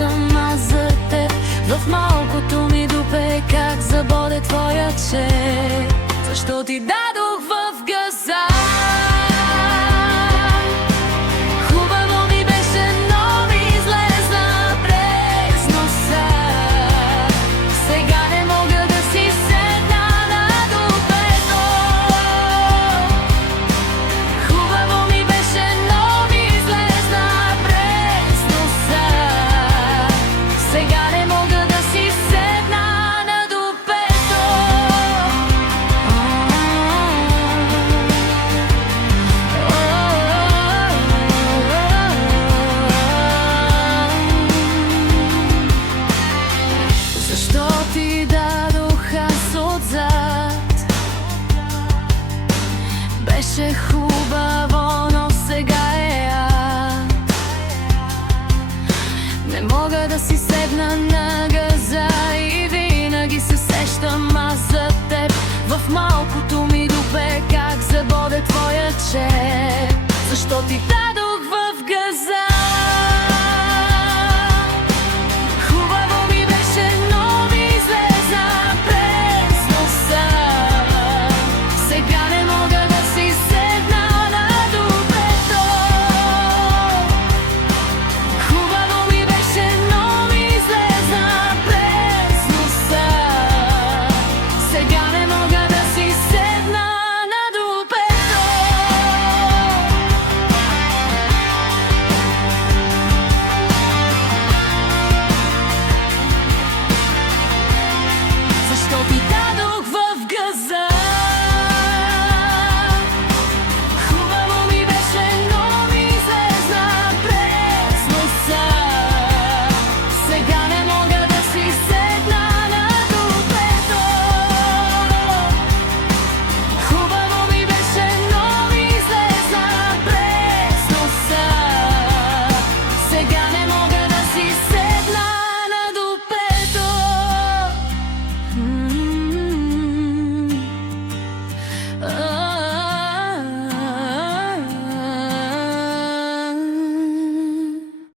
плащам аз за теб. В малкото ми дупе как забоде твоя чеп. Защо ти дадох в газа? Хубаво ми беше, но ми излезна през носа. Сега не мога да си седна на дупето. Хубаво ми беше, но ми излезна през носа. Сега не мога да си седна на дупето. Защо ти дадох аз отзад? Беше хубаво, но сега е ад. Не мога да си седна на